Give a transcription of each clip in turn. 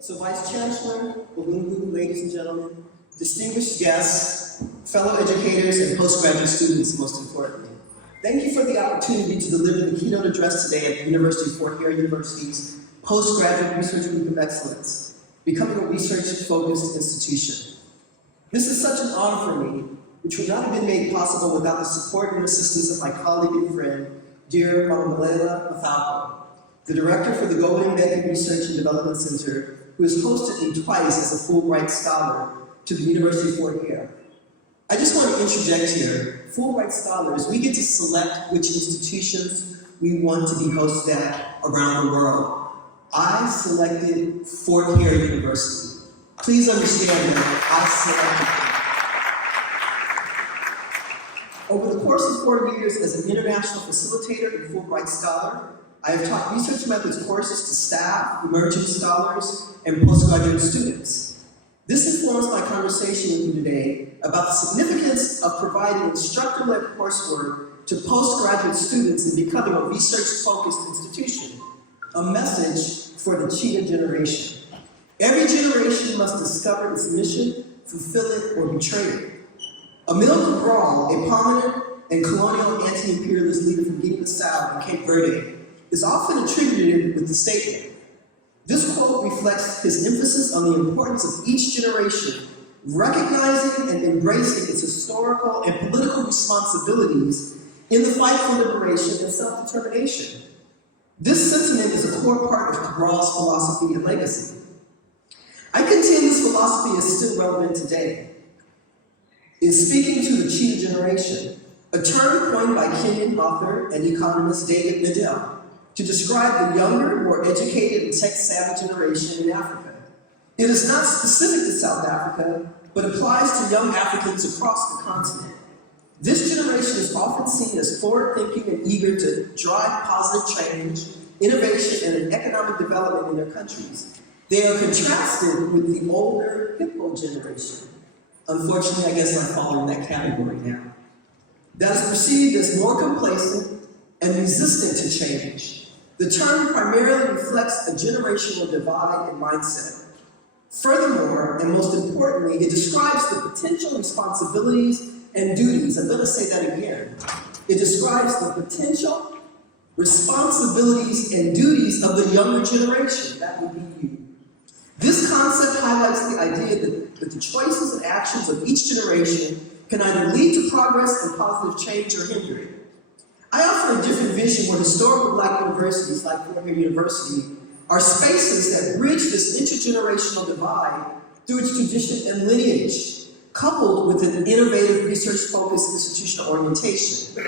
So Vice Chancellor, Bulungu, ladies and gentlemen, distinguished guests, fellow educators, and postgraduate students, most importantly. Thank you for the opportunity to deliver the keynote address today at the University of Hare University's Postgraduate Research Week of Excellence, becoming a research-focused institution. This is such an honor for me, which would not have been made possible without the support and assistance of my colleague and friend, dear Mamamelela Matlhako, the director for the Golden Embedded Research and Development Center, who has hosted me twice as a Fulbright Scholar to the University of Hare. I just want to interject here. Fulbright Scholars, we get to select which institutions we want to be hosted at around the world. I selected Fort Hare University. Please understand that I selected them. Over the course of 4 years as an international facilitator and Fulbright Scholar, I have taught research methods courses to staff, emerging scholars, and postgraduate students. This informs my conversation with you today about the significance of providing instructor-led coursework to postgraduate students in becoming a research-focused institution, a message for the Cheetah Generation. Every generation must discover its mission, fulfill it, or betray it. Amilcal Cabral, a prominent and colonial anti-imperialist leader from Guinea-Bissau and Cape Verde, is often attributed with the statement. This quote reflects his emphasis on the importance of each generation recognizing and embracing its historical and political responsibilities in the fight for liberation and self-determination. This sentiment is a core part of Cabral's philosophy and legacy. I contend this philosophy is still relevant today. In speaking to the Cheetah Generation, a term coined by Kenyan author and economist David Ndii to describe the younger, more educated and tech-savvy generation in Africa. It is not specific to South Africa, but applies to young Africans across the continent. This generation is often seen as forward-thinking and eager to drive positive change, innovation, and economic development in their countries. They are contrasted with the older Hippo generation. Unfortunately, I guess I fall in that category now. That is perceived as more complacent and resistant to change. The term primarily reflects a generational divide in mindset. Furthermore, and most importantly, it describes the potential responsibilities and duties. I'm going to say that again. It describes the potential responsibilities and duties of the younger generation. That would be you. This concept highlights the idea that the choices and actions of each generation can either lead to progress and positive change or hinder it. I offer a different vision where historical Black universities like Fort Hare University are spaces that bridge this intergenerational divide through its tradition and lineage, coupled with an innovative research-focused institutional orientation.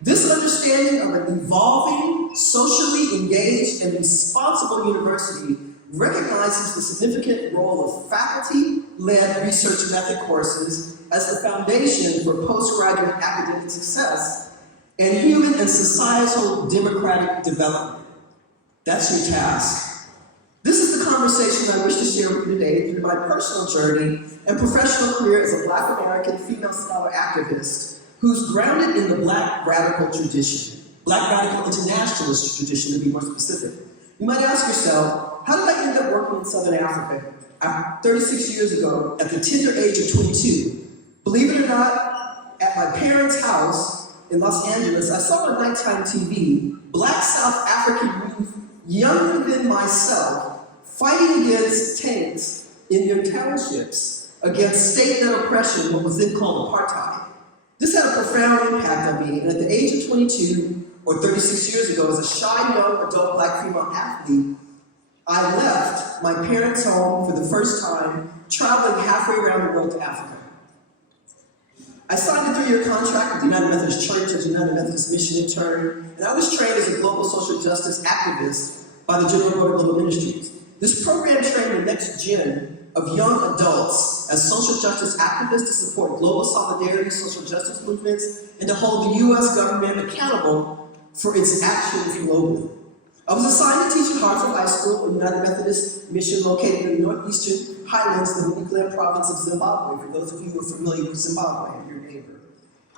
This understanding of an evolving, socially engaged, and responsible university recognizes the significant role of faculty-led research method courses as the foundation for postgraduate academic success and human and societal democratic development. That's your task. This is the conversation I wish to share with you today through my personal journey and professional career as a Black American female scholar activist who's grounded in the Black radical tradition, Black radical internationalist tradition to be more specific. You might ask yourself, how did I end up working in Southern Africa 36 years ago at the tender age of 22? Believe it or not, at my parents' house in Los Angeles, I saw on nighttime TV Black South African youth younger than myself fighting against tanks in their townships against state-led oppression, what was then called apartheid. This had a profound impact on me, and at the age of 22, or 36 years ago, as a shy young adult Black female athlete, I left my parents' home for the first time, traveling halfway around the world to Africa. I signed a 3-year contract with the United Methodist Church as a United Methodist mission intern, and I was trained as a global social justice activist by the General Board of Global Ministries. This program trained the next gen of young adults as social justice activists to support global solidarity, social justice movements, and to hold the U.S. government accountable for its actions globally. I was assigned to teach at Hartford High School, a United Methodist mission located in the northeastern highlands of the Hare province of Zimbabwe, for those of you who are familiar with Zimbabwe, your neighbor.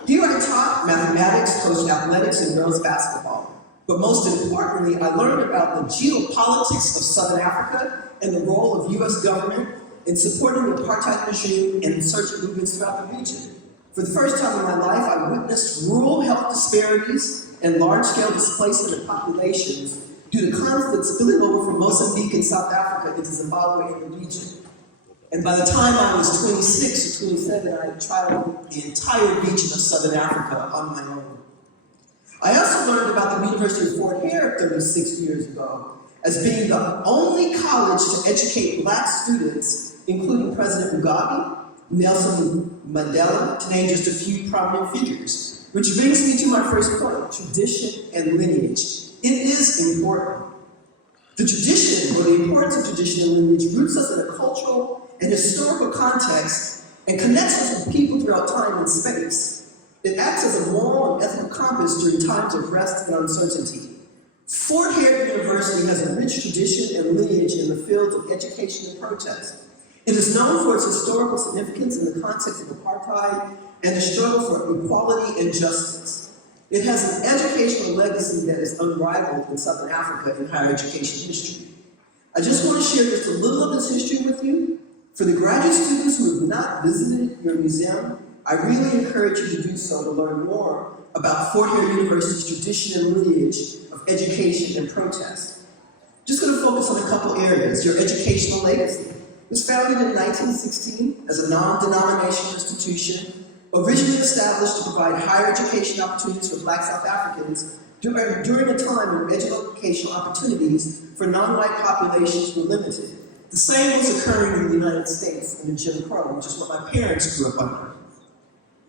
Here I taught mathematics, coached athletics, and girls basketball. But most importantly, I learned about the geopolitics of Southern Africa and the role of US government in supporting the apartheid regime and insurgent movements throughout the region. For the first time in my life, I witnessed rural health disparities and large-scale displacement of populations due to conflicts spilling over from Mozambique and South Africa into Zimbabwe and the region. And by the time I was 26 or 27, I had traveled the entire region of Southern Africa on my own. I also learned about the University of Fort Hare 36 years ago as being the only college to educate Black students, including President Mugabe, Nelson Mandela, to name just a few prominent figures. Which brings me to my first point, tradition and lineage. It is important. The tradition, or the importance of tradition and lineage, roots us in a cultural and historical context and connects us with people throughout time and space. It acts as a moral and ethical compass during times of rest and uncertainty. Fort Hare University has a rich tradition and lineage in the fields of education and protest. It is known for its historical significance in the context of apartheid and the struggle for equality and justice. It has an educational legacy that is unrivaled in Southern Africa in higher education history. I just want to share just a little of this history with you. For the graduate students who have not visited your museum, I really encourage you to do so to learn more about Fort Hare University's tradition and lineage of education and protest. Just going to focus on a couple areas. Your educational legacy. It was founded in 1916 as a non-denominational institution, originally established to provide higher education opportunities for Black South Africans during a time when educational opportunities for non-white populations were limited. The same was occurring in the United States under Jim Crow, which is what my parents grew up under.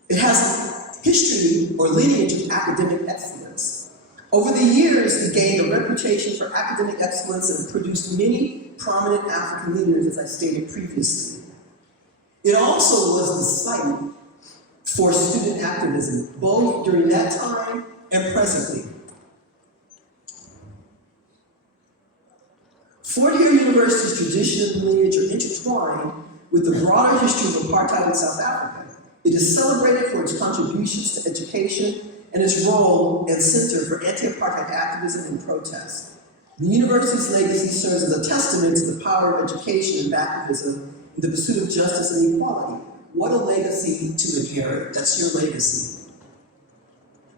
It has a history or lineage of academic excellence. Over the years, it gained a reputation for academic excellence and produced many prominent African leaders, as I stated previously. It also was the site for student activism, both during that time and presently. Fort Hare University's tradition and lineage are intertwined with the broader history of apartheid in South Africa. It is celebrated for its contributions to education and its role and center for anti-apartheid activism and protest. The university's legacy serves as a testament to the power of education and activism in the pursuit of justice and equality. What a legacy to inherit. That's your legacy.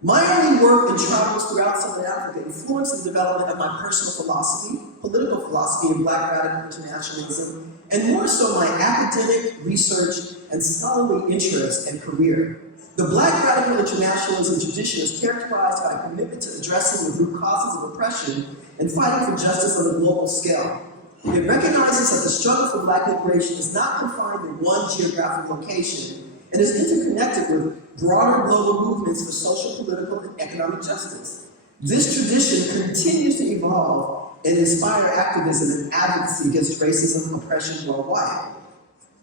My early work and travels throughout Southern Africa influenced the development of my personal philosophy, political philosophy of Black radical internationalism, and more so my academic, research, and scholarly interest and career. The Black radical internationalism tradition is characterized by a commitment to addressing the root causes of oppression and fighting for justice on a global scale. It recognizes that the struggle for Black liberation is not confined to one geographic location and is interconnected with broader global movements for social, political, and economic justice. This tradition continues to evolve and inspire activism and advocacy against racism and oppression worldwide.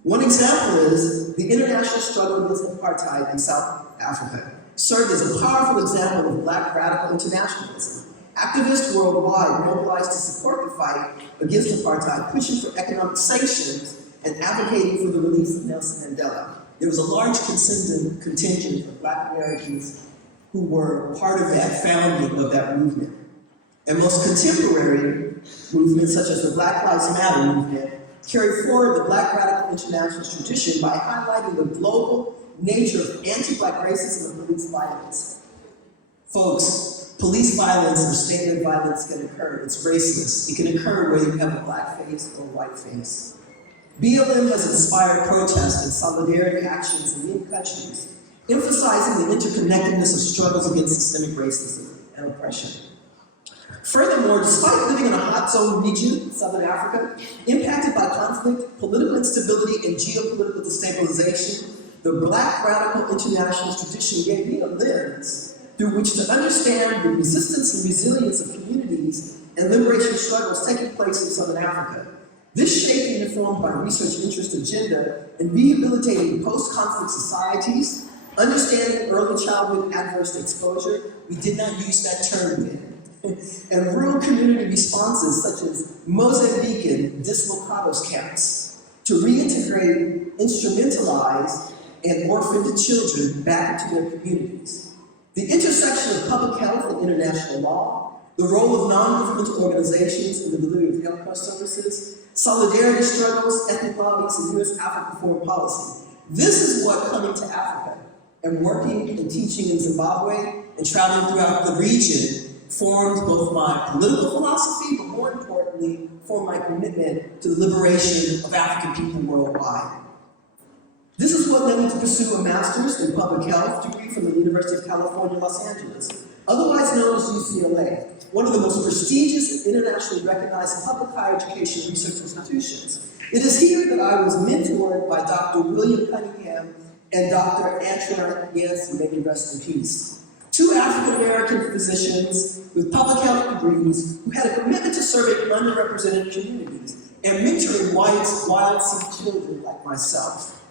One example is the international struggle against apartheid in South Africa served as a powerful example of Black radical internationalism. Activists worldwide mobilized to support the fight against apartheid, pushing for economic sanctions and advocating for the release of Nelson Mandela. There was a large contingent of Black Americans who were part of that founding of that movement. And most contemporary movements, such as the Black Lives Matter movement, carry forward the Black radical internationalist tradition by highlighting the global nature of anti-Black racism and police violence. Folks, police violence or state-led violence can occur. It's raceless. It can occur whether you have a black face or a white face. BLM has inspired protest and solidarity actions in many countries, emphasizing the interconnectedness of struggles against systemic racism and oppression. Furthermore, despite living in a hot zone region, Southern Africa, impacted by conflict, political instability, and geopolitical destabilization, the Black radical internationalist tradition gave me a lens through which to understand the resistance and resilience of communities and liberation struggles taking place in Southern Africa. This shaped and informed my research interest agenda in rehabilitating post-conflict societies, understanding early childhood adverse exposure, we did not use that term then, and rural community responses such as Mozambican dislocados camps to reintegrate instrumentalized and orphaned children back into their communities. The intersection of public health and international law, the role of non-governmental organizations in the delivery of healthcare services, solidarity struggles, ethnic lobbies, and U.S.-Africa foreign policy. This is what coming to Africa and working and teaching in Zimbabwe and traveling throughout the region formed both my political philosophy, but more importantly, formed my commitment to the liberation of African people worldwide. This is what led me to pursue a master's in public health degree from the University of California, Los Angeles, otherwise known as UCLA, one of the most prestigious and internationally recognized public higher education research institutions. It is here that I was mentored by Dr. William Cunningham and Dr. Antoinette Yancey, may he rest in peace. Two African-American physicians with public health degrees who had a commitment to serving underrepresented communities and mentoring wild seed children like myself.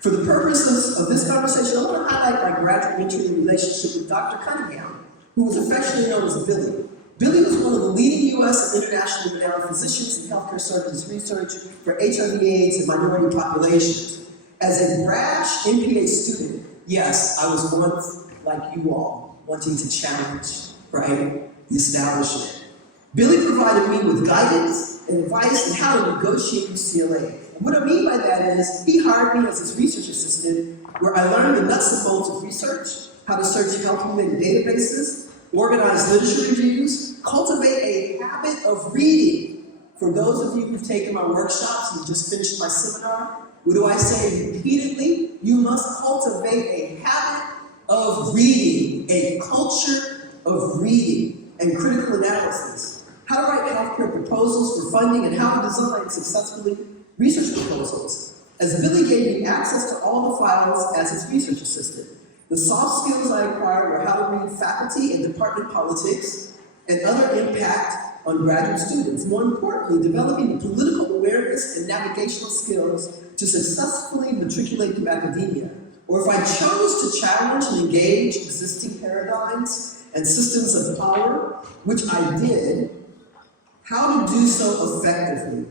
For the purposes of this conversation, I want to highlight my graduate mentoring relationship with Dr. Cunningham, who was affectionately known as Billy. Billy was one of the leading U.S. and internationally renowned physicians in healthcare services research for HIV/AIDS and minority populations. As a brash MPA student, yes, I was once like you all, wanting to challenge, right, the establishment. Billy provided me with guidance and advice on how to negotiate UCLA. And what I mean by that is, he hired me as his research assistant, where I learned the nuts and bolts of research, how to search health-related databases, organize literature reviews, cultivate a habit of reading. For those of you who've taken my workshops and just finished my seminar, what do I say repeatedly? You must cultivate a habit of reading, a culture of reading and critical analysis. How to write healthcare proposals for funding and how to design successfully research proposals. As Billy gave me access to all the files as his research assistant, the soft skills I acquired were how to read faculty and department politics and other impact on graduate students. More importantly, developing the political awareness and navigational skills to successfully matriculate through academia. Or if I chose to challenge and engage existing paradigms and systems of power, which I did, how to do so effectively.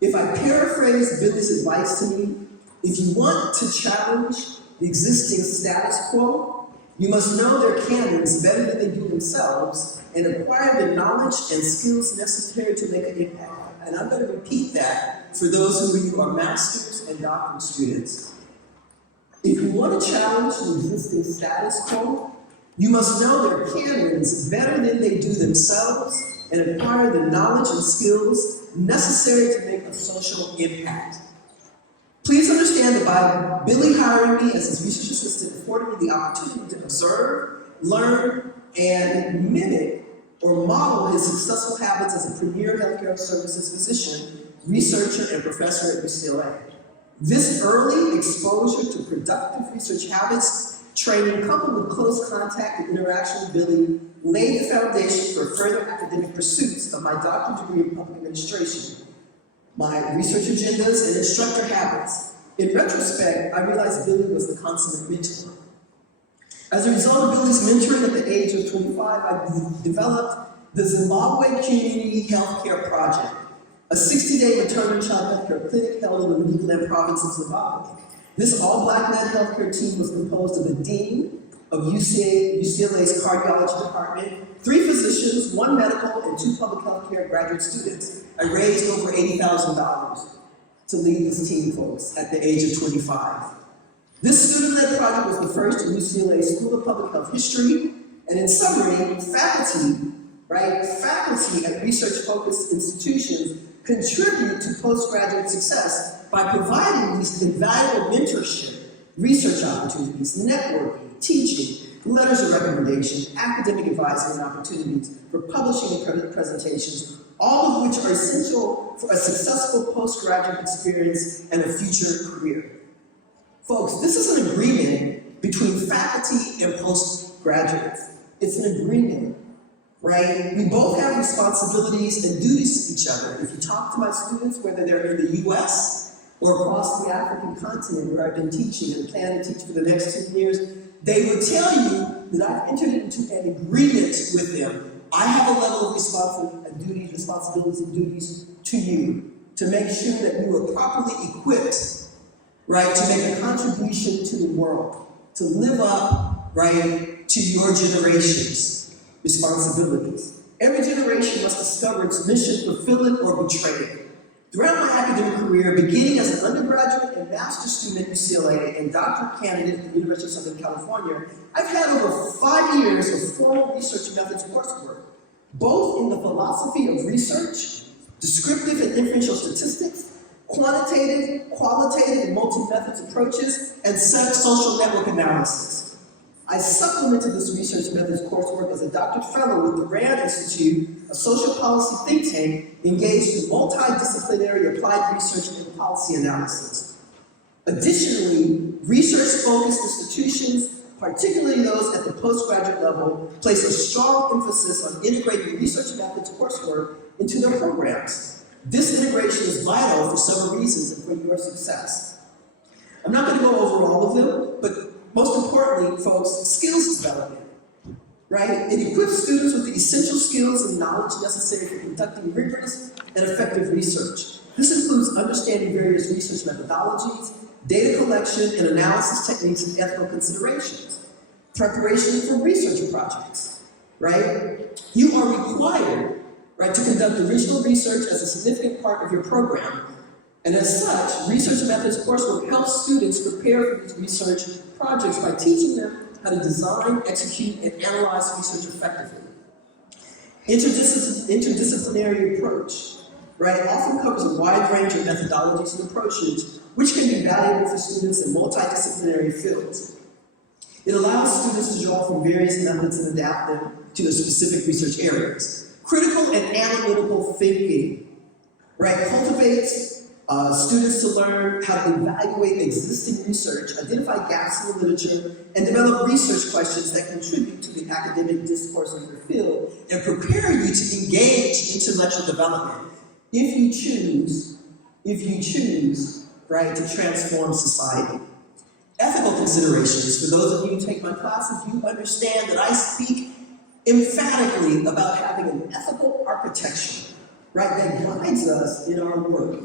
If I paraphrase Billy's advice to me, if you want to challenge the existing status quo, you must know their canons better than they do themselves and acquire the knowledge and skills necessary to make an impact. And I'm going to repeat that for those of you who are master's and doctorate students. If you want to challenge the existing status quo, you must know their canons better than they do themselves and acquire the knowledge and skills necessary to make a social impact. Please understand that by Billy hiring me as his research assistant afforded me the opportunity to observe, learn, and mimic or model his successful habits as a premier healthcare services physician, researcher, and professor at UCLA. This early exposure to productive research habits, training coupled with close contact and interaction with Billy laid the foundation for further academic pursuits of my doctorate degree in public administration, my research agendas, and instructor habits. In retrospect, I realized Billy was the consummate mentor. As a result of Billy's mentoring at the age of 25, I developed the Zimbabwe Community Healthcare Project, a 60-day maternal and child healthcare clinic held in the Mamamelela province of Zimbabwe. This all-Black-led healthcare team was composed of the dean of UCLA's cardiology department, 3 physicians, 1 medical, and 2 public health care graduate students. I raised over $80,000 to lead this team, folks, at the age of 25. This student-led project was the first in UCLA's School of Public Health History, and in summary, faculty at research-focused institutions contribute to postgraduate success by providing these invaluable mentorship, research opportunities, networking, teaching, letters of recommendation, academic advising, and opportunities for publishing and presentations, all of which are essential for a successful postgraduate experience and a future career. Folks, this is an agreement between faculty and postgraduates. It's an agreement, right? We both have responsibilities and duties to each other. If you talk to my students, whether they're in the US or across the African continent where I've been teaching and plan to teach for the next 10 years, they would tell you that I've entered into an agreement with them. I have a level of responsibilities and duties to you to make sure that you are properly equipped, right, to make a contribution to the world, to live up, right, to your generation's responsibilities. Every generation must discover its mission, fulfill it, or betray it. Throughout my academic career, beginning as an undergraduate and master's student at UCLA and doctoral candidate at the University of Southern California, I've had over 5 years of formal research methods coursework, both in the philosophy of research, descriptive and inferential statistics, quantitative, qualitative, and multi-methods approaches, and social network analysis. I supplemented this research methods coursework as a doctoral fellow with the Rand Institute, a social policy think tank engaged in multidisciplinary applied research and policy analysis. Additionally, research-focused institutions, particularly those at the postgraduate level, place a strong emphasis on integrating research methods coursework into their programs. This integration is vital for several reasons and for your success. I'm not going to go over all of them, but most importantly, folks, skills development, right? It equips students with the essential skills and knowledge necessary for conducting rigorous and effective research. This includes understanding various research methodologies, data collection and analysis techniques and ethical considerations, preparation for research projects, right? You are required, right, to conduct original research as a significant part of your program. And as such, research methods coursework helps students prepare for these research projects by teaching them how to design, execute, and analyze research effectively. Interdisciplinary approach, right, often covers a wide range of methodologies and approaches which can be valuable for students in multidisciplinary fields. It allows students to draw from various methods and adapt them to their specific research areas. Critical and analytical thinking, right, cultivates students to learn how to evaluate existing research, identify gaps in the literature, and develop research questions that contribute to the academic discourse of your field and prepare you to engage intellectual development if you choose, right, to transform society. Ethical considerations. For those of you who take my classes, you understand that I speak emphatically about having an ethical architecture, right, that guides us in our work.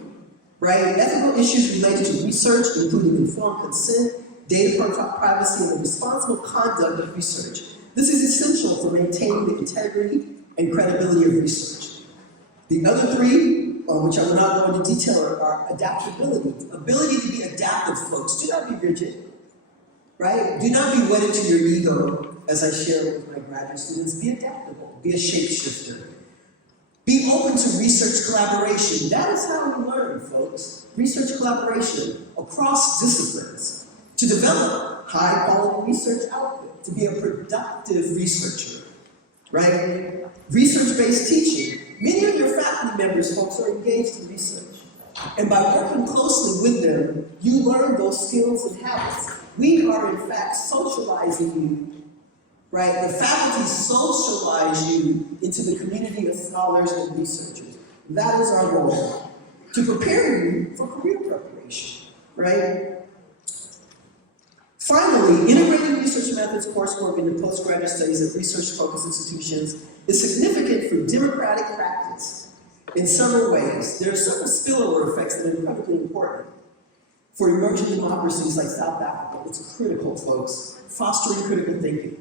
Right? Ethical issues related to research, including informed consent, data privacy, and the responsible conduct of research. This is essential for maintaining the integrity and credibility of research. The other three, which I will not go into detail, are adaptability. Ability to be adaptive, folks. Do not be rigid. Right? Do not be wedded to your ego, as I share with my graduate students. Be adaptable. Be a shapeshifter. Be open to research collaboration. That is how we learn, folks. Research collaboration across disciplines to develop high-quality research output, to be a productive researcher, right? Research-based teaching. Many of your faculty members, folks, are engaged in research. And by working closely with them, you learn those skills and habits. We are, in fact, socializing you. Right? The faculty socialize you into the community of scholars and researchers. That is our goal, to prepare you for career preparation, right? Finally, integrating research methods coursework into postgraduate studies at research-focused institutions is significant for democratic practice in several ways. There are certain spillover effects that are incredibly important. For emerging democracies like South Africa, it's critical, folks, fostering critical thinking.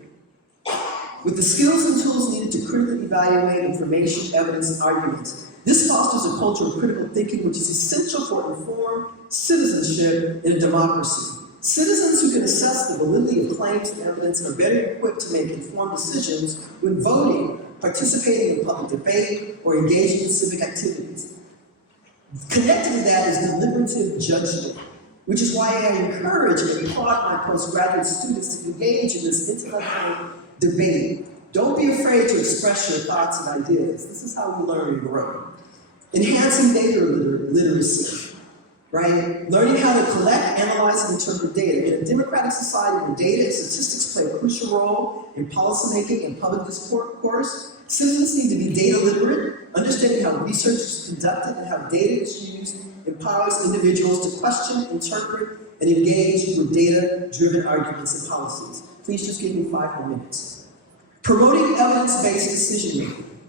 With the skills and tools needed to critically evaluate information, evidence, and arguments, this fosters a culture of critical thinking which is essential for informed citizenship in a democracy. Citizens who can assess the validity of claims and evidence are better equipped to make informed decisions when voting, participating in public debate, or engaging in civic activities. Connected to that is deliberative judgment, which is why I encourage and applaud my postgraduate students to engage in this intellectual debate. Don't be afraid to express your thoughts and ideas. This is how we learn and grow. Enhancing data literacy, right? Learning how to collect, analyze, and interpret data. In a democratic society where data and statistics play a crucial role in policymaking and public discourse, citizens need to be data literate. Understanding how research is conducted and how data is used empowers individuals to question, interpret, and engage with data-driven arguments and policies. Please just give me 5 more minutes. Promoting evidence-based decision-making.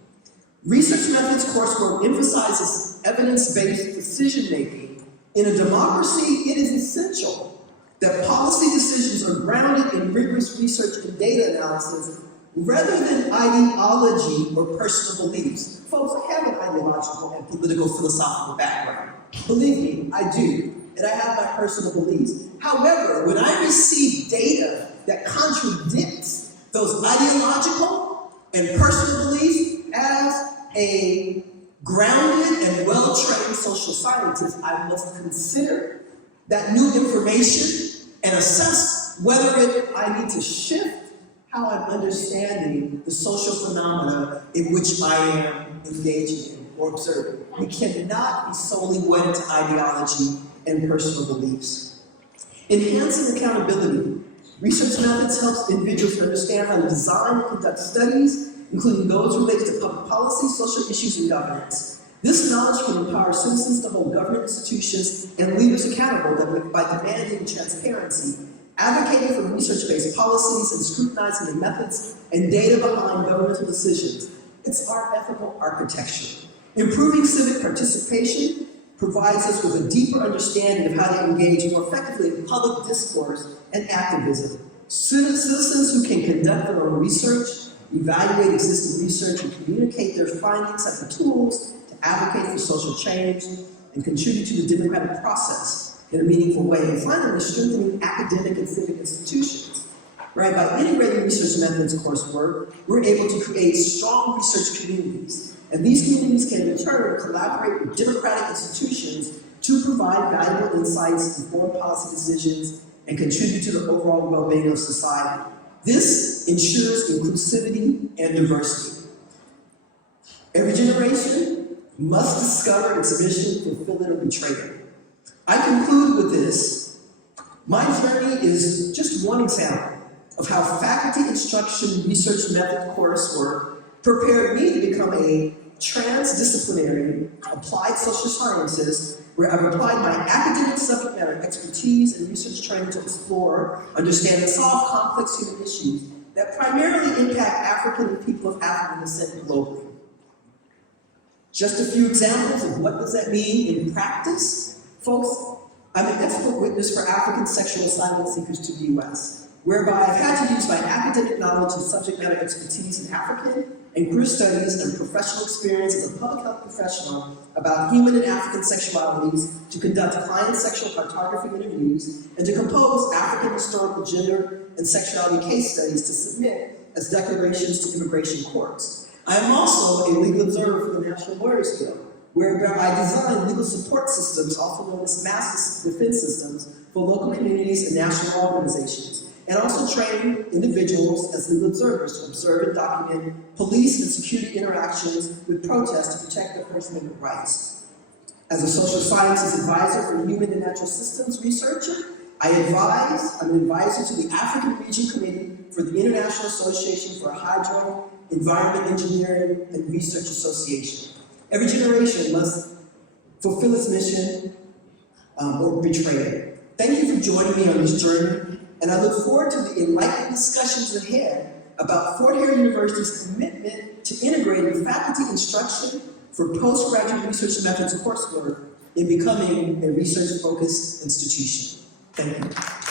Research methods coursework emphasizes evidence-based decision-making. In a democracy, it is essential that policy decisions are grounded in rigorous research and data analysis rather than ideology or personal beliefs. Folks, I have an ideological and political philosophical background. Believe me, I do, and I have my personal beliefs. However, when I receive data that contradicts those ideological and personal beliefs, as a grounded and well-trained social scientist, I must consider that new information and assess whether I need to shift how I'm understanding the social phenomena in which I am engaging in or observing. We cannot be solely wedded to ideology and personal beliefs. Enhancing accountability. Research methods help individuals understand how to design and conduct studies, including those related to public policy, social issues, and governance. This knowledge can empower citizens to hold government institutions and leaders accountable by demanding transparency, advocating for research-based policies, and scrutinizing the methods and data behind governmental decisions. It's our ethical architecture. Improving civic participation provides us with a deeper understanding of how to engage more effectively in public discourse and activism. Citizens who can conduct their own research, evaluate existing research, and communicate their findings have the tools to advocate for social change and contribute to the democratic process in a meaningful way. And finally, strengthening academic and civic institutions. Right? By integrating research methods coursework, we're able to create strong research communities. And these communities can in turn collaborate with democratic institutions to provide valuable insights, inform policy decisions, and contribute to the overall well-being of society. This ensures inclusivity and diversity. Every generation must discover its mission, fulfill it, or betray it. I conclude with this. My journey is just one example of how faculty instruction research method coursework prepared me to become a transdisciplinary applied social scientist, where I've applied my academic subject matter expertise and research training to explore, understand, and solve complex human issues that primarily impact African and people of African descent globally. Just a few examples of what does that mean in practice. Folks, I'm an expert witness for African sexual asylum seekers to the US, whereby I've had to use my academic knowledge and subject matter expertise in African and queer studies and professional experience as a public health professional about human and African sexualities to conduct client sexual cartography interviews and to compose African historical gender and sexuality case studies to submit as declarations to immigration courts. I am also a legal observer for the National Lawyers Guild, where I design legal support systems, also known as mass defense systems, for local communities and national organizations, and also train individuals as legal observers to observe and document police and security interactions with protests to protect their First Amendment rights. As a social sciences advisor for human and natural systems researcher, I'm an advisor to the African Region Committee for the International Association for Hydro, Environment Engineering, and Research Association. Every generation must fulfill its mission or betray it. Thank you for joining me on this journey, and I look forward to the enlightening discussions ahead about Fort Hare University's commitment to integrating faculty instruction for postgraduate research methods coursework in becoming a research-focused institution. Thank you.